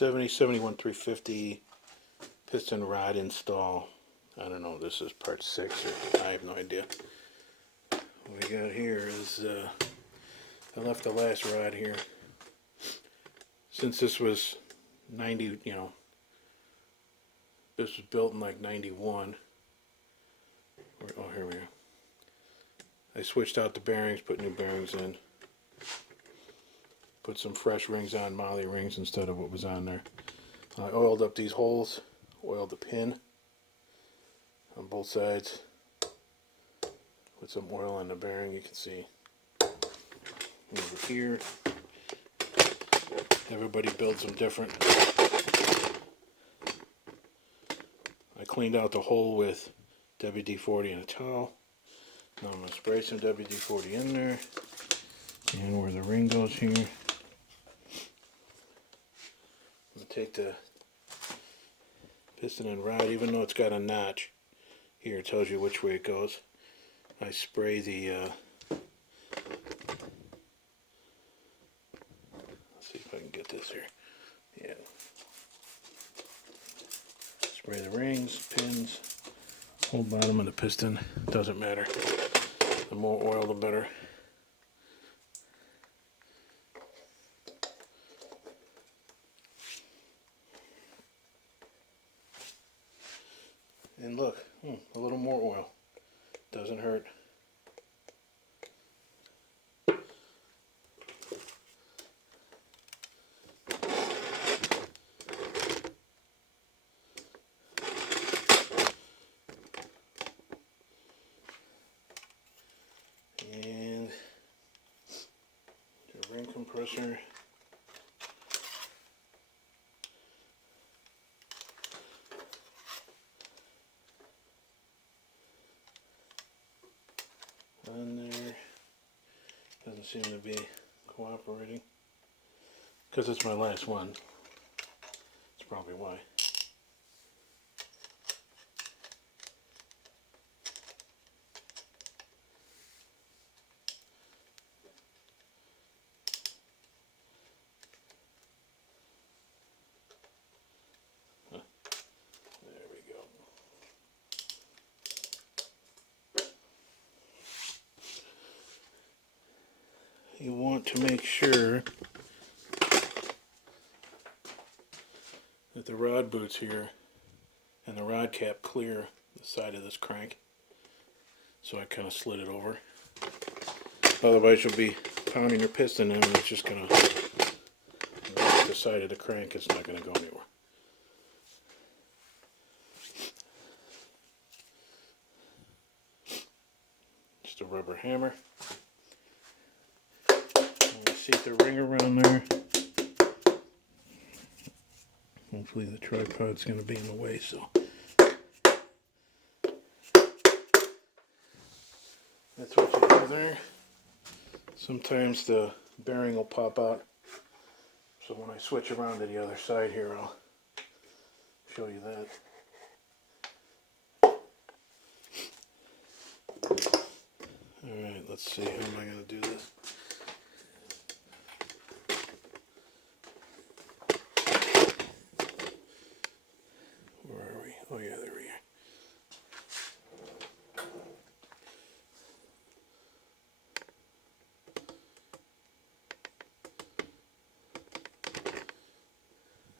71 350 piston rod install. I don't know, this is part 6, or I have no idea. What we got here is, I left the last rod here. Since this was 90, this was built in like 91. Oh, here we are. I switched out the bearings, put new bearings in. Put some fresh rings on, moly rings instead of what was on there. I oiled up these holes, oiled the pin on both sides. Put some oil on the bearing, you can see over here. Everybody builds them different. I cleaned out the hole with WD-40 and a towel. Now I'm going to spray some WD-40 in there. And where the ring goes here, I'm going to take the piston and rod, even though it's got a notch here, it tells you which way it goes. I spray the, let's see if I can get this here. Yeah. Spray the rings, pins, whole bottom of the piston, doesn't matter. The more oil, the better. And look, a little more oil. Doesn't hurt. And the ring compressor. On there. Doesn't seem to be cooperating. Because it's my last one. That's probably why. There we go. You want to make sure that the rod boots here and the rod cap clear the side of this crank. So I kind of slid it over. Otherwise you'll be pounding your piston in and it's just going to break the side of the crank. It's not going to go anywhere. Just a rubber hammer. Seat the ring around there. Hopefully the tripod's going to be in the way, so that's what you do there. Sometimes the bearing will pop out, so when I switch around to the other side here, I'll show you that. Alright, let's see, how am I going to do this? Oh yeah, there we are.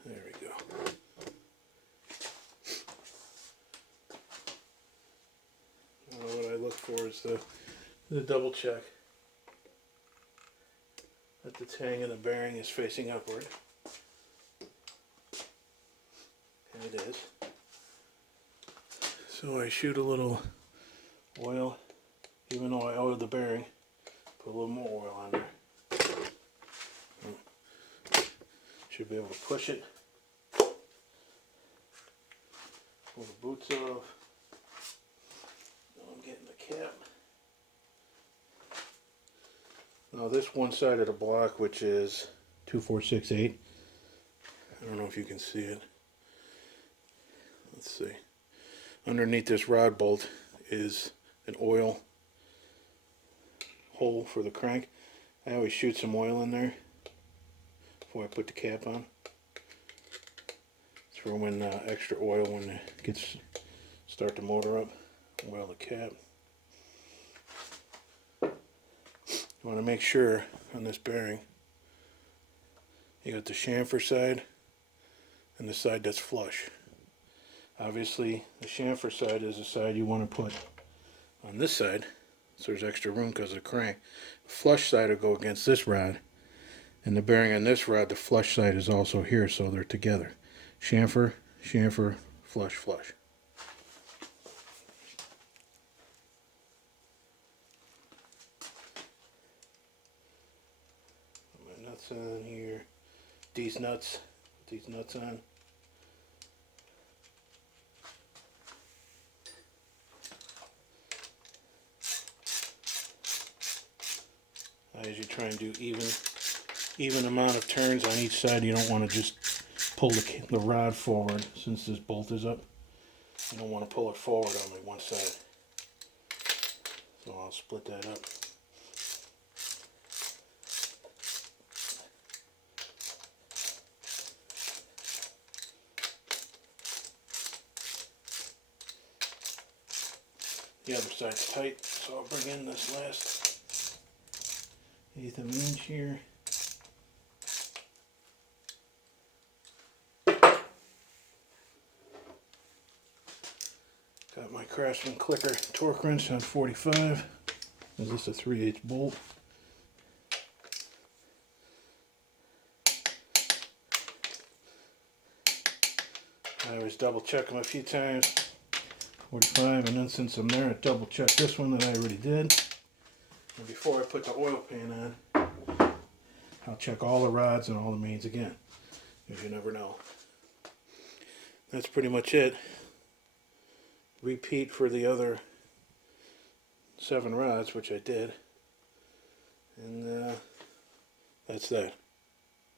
There we go. What I look for is the double check that the tang of the bearing is facing upward. And it is. So I shoot a little oil, even though I oiled the bearing, put a little more oil on there. Should be able to push it. Pull the boots off. Now I'm getting the cap. Now this one side of the block, which is 2468, I don't know if you can see it. Let's see. Underneath this rod bolt is an oil hole for the crank. I always shoot some oil in there before I put the cap on. throw in extra oil when it gets start the motor up. Oil the cap. You want to make sure on this bearing you got the chamfer side and the side that's flush. Obviously the chamfer side is the side you want to put on this side, so there's extra room because of the crank. The flush side will go against this rod, and the bearing on this rod, the flush side is also here, so they're together. Chamfer, chamfer, flush, flush. Put my nuts on here. These nuts, put these nuts on. As you try and do even amount of turns on each side, you don't want to just pull the rod forward since this bolt is up. You don't want to pull it forward on only one side. So I'll split that up. The other side's tight, so I'll bring in this last 1/8 of an inch here. Got my Craftsman clicker torque wrench on 45. Is this a 3/8 bolt? I always double check them a few times. 45, and then since I'm there, I double check this one that I already did. And before I put the oil pan on, I'll check all the rods and all the mains again, because you never know. That's pretty much it. Repeat for the other 7 rods, which I did, and that's that.